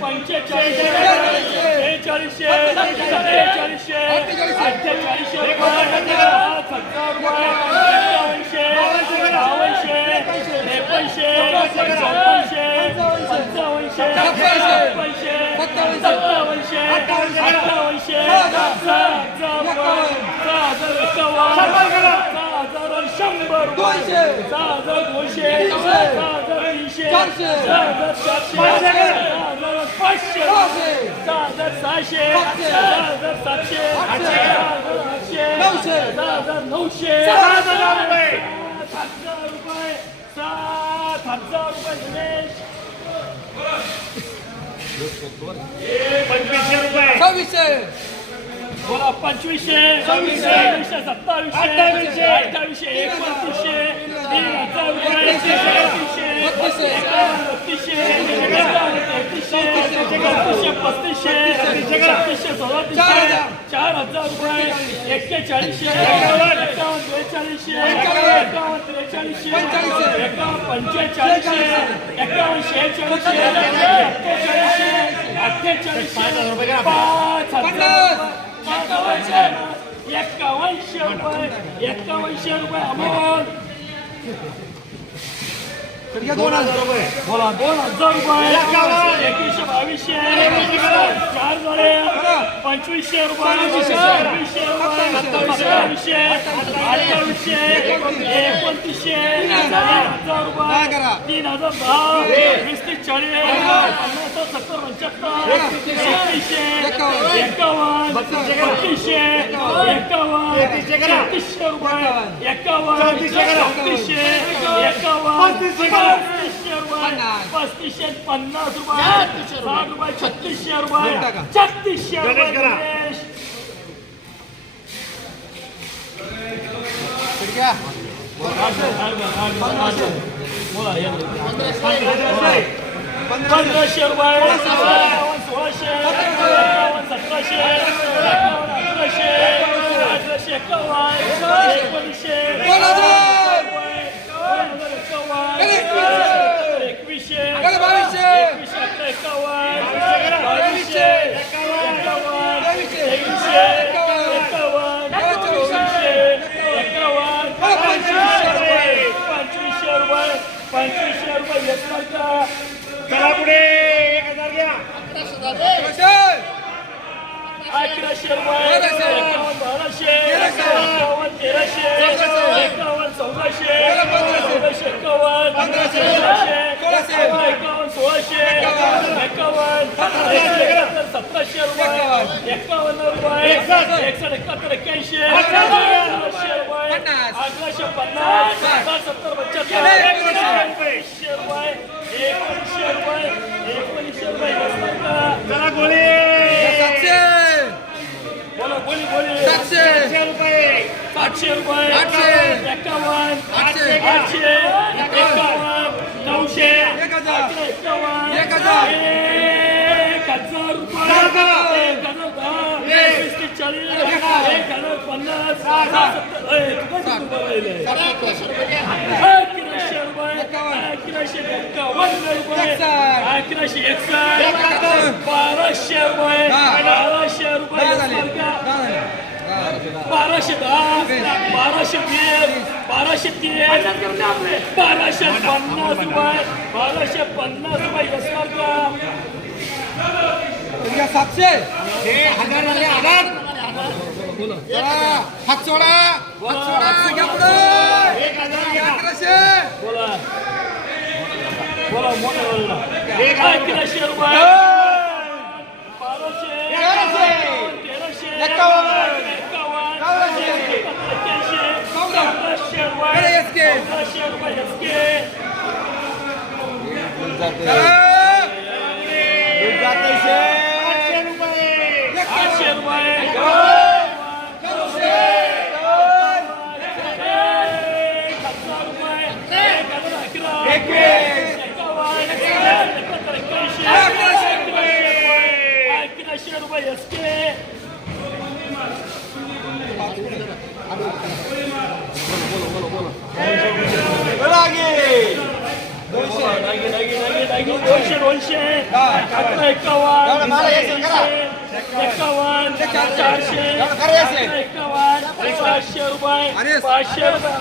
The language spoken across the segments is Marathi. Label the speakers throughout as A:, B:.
A: पंचेचाळीसशे बेचाळीसशे सत्तेचाळीसशे अठ्ठेचाळीसशे रुपये पाच हजार रुपये एकावन्नशे बावनशे त्रेपन्नशे चौपन्नशे पंचावन्नशे छप्पनशे सत्तावन्नशे अठ्ठावन्नशे सहा हजार रुपये सहा हजार एकावन्न सहा हजार शंभर रुपये सहा हजार दोनशे. सहा हजार तीनशे सहा हजार चारशे सहा हजार पाचशे सहा हजार सहाशे सहा हजार सातशे आठशे सहा हजार नऊशे सहा हजार रुपये सात हजार रुपये सात हजार रुपये दिनेश. पंचवीसशे रुपये
B: सव्वीसशे.
A: बोला पंचवीसशे सव्वीसशे सत्तावीसशे अठ्ठावीसशे अठ्ठावीसशे एकोणतीसशे तीन हजार
B: बत्तीसशे.
A: पस्तीसशे छत्तीसशे सदतीसशे चार हजार रुपये एक्केचाळीसशे एकावन्न बेचाळीसशे एकावन्न त्रेचाळीसशे. एकावन्न पंचेचाळीसशे एकावन्न शेहेचाळीसशे अठ्ठेचाळीसशे अठ्ठेचाळीसशे पाच हजार एकावन्नशे एकावन्नशे रुपये. एकावन्नशे रुपये अमोल.
B: दोन हजार रुपये.
A: बोला दोन हजार रुपये. एकवीसशे बावीसशे. चार जोडे. पंचवीसशे रुपये. सव्वीसशे रुपये. अठ्ठावीसशे. एकोणतीसशे. तीन हजार रुपये. तीन हजार दहा वीस तीस चाळीस पन्नास सत्तर पंच्याहत्तर एकतीसशे एकावन्न बत्तीसशे एकावन्न तेहतीसशे रुपये एकावन्न चौतीसशे एकावन्न पस्तीसशे रुपये पस्तीसशे पन्नास रुपये साठ रुपये छत्तीसशे रुपये छत्तीसशे रुपये दिनेश. पंधराशे रुपये सोळाशे सतराशे एकावन्न अठराशे अठराशे एकावन्न एकोणीसशे एकवीसशे एकवीसशे एकावन्न पंचवीसशे रुपये घेतला का चला पुढे एक हजार घ्या. अकराशे. रुपये. बाराशे. एकावन्न तेराशे. एकावन्न चौदाशे. चौदाशे एकावन्न. सोळाशे एकावन्न सोळाशे एकावन्न एकाहत्तर सतराशे रुपये एकावन्न रुपये एकसष्ट एकाहत्तर एक्क्याऐंशी अकराशे रुपये अकराशे पन्नास साठ सत्तर पंच्याहत्तर एकोणीसशे रुपये एकोणीसशे रुपये एकोणीसशे रुपये चला गोळी बोला बोली बोली
B: सातशे
A: रुपये सातशे रुपये
B: आठशे.
A: एकावन्न
B: आठशे.
A: आठशे एकावन्न नऊशे
B: एक हजार. एक हजार.
A: एक हजार रुपये. एक हजार चाळीस. एक हजार पन्नास? अकराशे रुपये. अकराशे एकावन्न रुपये.
B: एकसष्ट.
A: अकराशे एकसष्ट. बाराशे रुपये. बाराशे रुपये. बाराशे दहा बाराशे वीस बाराशे तीस बाराशे पन्नास रुपये बाराशे पन्नास रुपये यशवर का
B: सातशे. हजार झाले हजार हात सोडा हात सोडा घ्या पुढे. अकराशे.
A: बोला. बोला मोठा बोला अकराशे रुपये बाराशे तेराशे
B: एकावन्न.
A: एकावन्न
B: चौदाशे.
A: एक्क्याऐंशी
B: चौदा.
A: चौदाशे
B: अरे,
A: रुपये
B: SK.
A: चौदाशे दोनशे एकावन्न एकावन्न चारशे एकावन्न सातशे रुपये पाचशे रुपये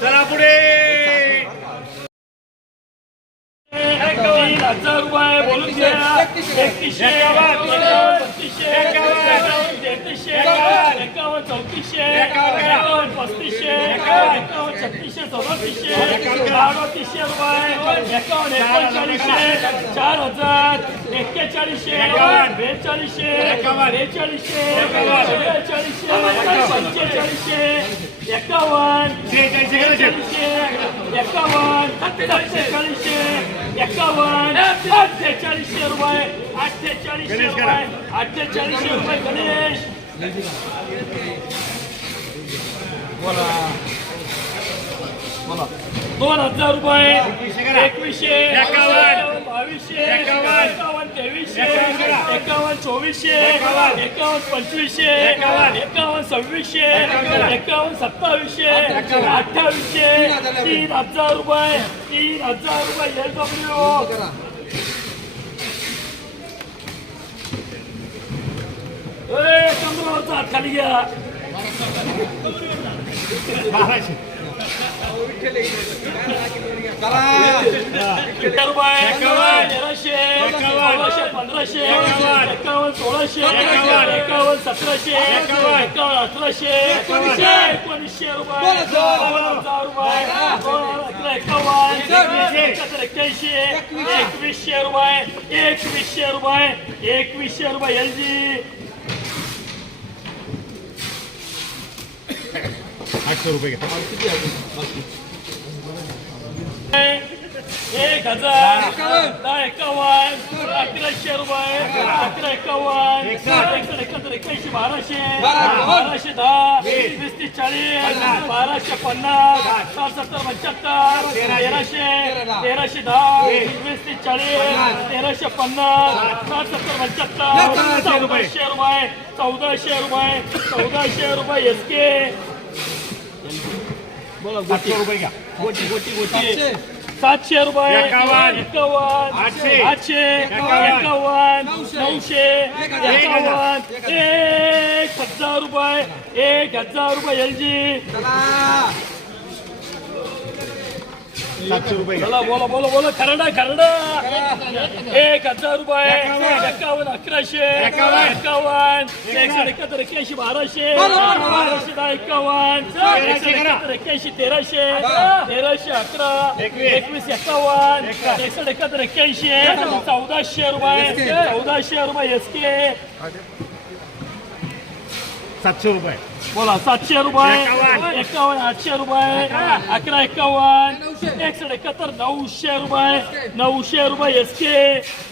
C: चला पुढे.
A: हजार रुपये बोलून घ्या. एकतीसशे. एकावन्न. बत्तीसशे तेहतीसशे एकावन्न चौतीसशे एकावन्न पस्तीसशे एकावन्न. छत्तीसशे सदतीसशे अडतीसशे रुपये एकावन्न एकोणचाळीसशे चार हजार एक्केचाळीसशे बेचाळीसशे बेचाळीसशे बेचाळीसशे पंचेचाळीसशे एकावन्न बेचाळीसशे एकावन्न सत्तेचाळीसशे एकावन्न अठ्ठेचाळीसशे रुपये अठ्ठेचाळीसशे रुपये अठ्ठेचाळीसशे रुपये गणेश. दोन हजार रुपये एकवीसशे
C: एकावन्न.
A: बावीसशे
C: एकावन्न.
A: तेवीसशे
C: एकावन्न.
A: चोवीसशे
C: एकावन्न.
A: पंचवीसशे
C: एकावन्न.
A: सव्वीसशे
C: एकावन्न.
A: सत्तावीसशे. अठ्ठावीसशे तीन हजार रुपये तीन हजार रुपये एल डब्ल्यू कमरावरचा हात खाली घ्या तेराशे पंधराशे एकावन्न सोळाशे एकावन्न सतराशे एकावन्न अठराशे एकोणीसशे एकोणीसशे रुपये हजार रुपये एकावन्न एक्क्याऐंशी एकवीसशे रुपये एकवीसशे रुपये एकवीसशे रुपये एल जी
C: आठशे रुपये घ्या
A: एक हजार दहा एकावन्न अकराशे रुपये अकरा एकावन्न एकसष्ट एकाहत्तर एक्क्याऐंशी बाराशे बाराशे दहा वीस तीस चाळीस बाराशे पन्नास सात सत्तर पंच्याहत्तर तेराशे तेराशे दहा वीस तीस चाळीस तेराशे पन्नास सात सत्तर पंच्याहत्तर चौदाशे रुपये चौदाशे रुपये चौदाशे रुपये एस के
C: सातशे रुपये घ्या.
A: गोटी गोटी गोटी सातशे रुपये
C: आठशे. एकावन्न.
A: एकावन्न. नऊशे. एकावन्न. एक हजार. रुपये एक हजार रुपये एल जी.
C: सातशे रुपये
A: बोला बोला बोला बोला खरडा खरडा. एक हजार रुपये. एकावन्न. अकराशे.
C: एकावन्न.
A: एकशे एकाहत्तर एक्क्याऐंशी बाराशे. बाराशे दहा एकावन्न. एकशे एकाहत्तर एक्क्याऐंशी तेराशे. तेराशे अकरा.
C: एकवीस.
A: एकवीस एकावन्न. एकसष्ट एकाहत्तर एक्क्याऐंशी चौदाशे रुपये. चौदाशे रुपये एस के
C: सातशे रुपये.
A: बोला सातशे रुपये. एकावन्न. आठशे रुपये. अकरा एकावन्न. एकसष्ट एकाहत्तर नऊशे रुपये. नऊशे रुपये एस के